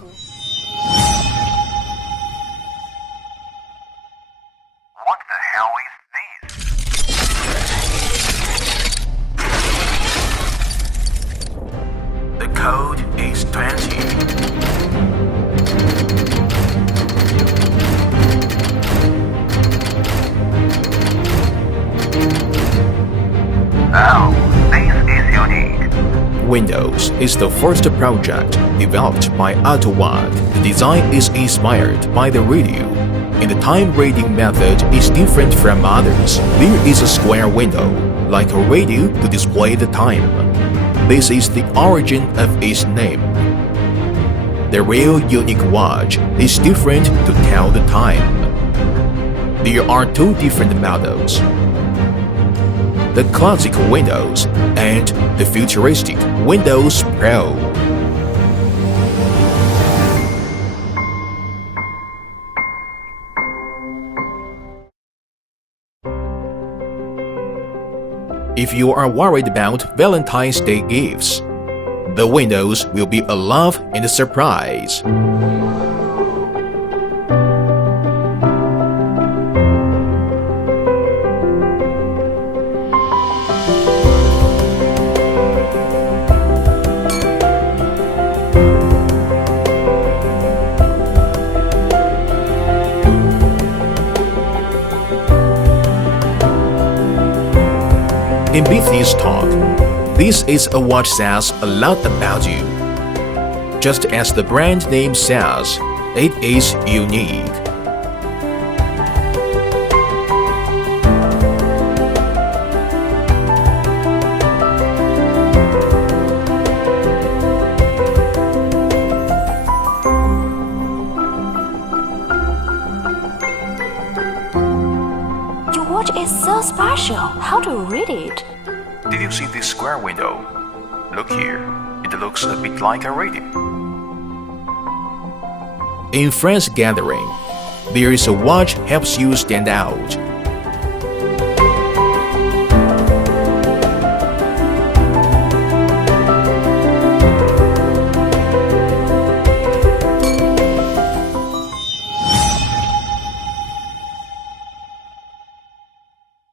What the hell is this? The code is 20. Oh, this is unique. Windows is the first project developed by Atowak. The design is inspired by the radio, and the time reading method is different from others. There is a square window, like a radio, to display the time. This is the origin of its name. The real unique watch is different to tell the time. There are two different models: the classic Windows and the futuristic WindowsPro. If you are worried about Valentine's Day gifts, the Windows will be a love and a surprise. Ambitious talk. This is a watch says a lot about you. Just as the brand name says, it is unique. Your watch is so special. How to read it? Did you see this square window? Look here. It looks a bit like a radio. In friends gathering, there is a watch helps you stand out.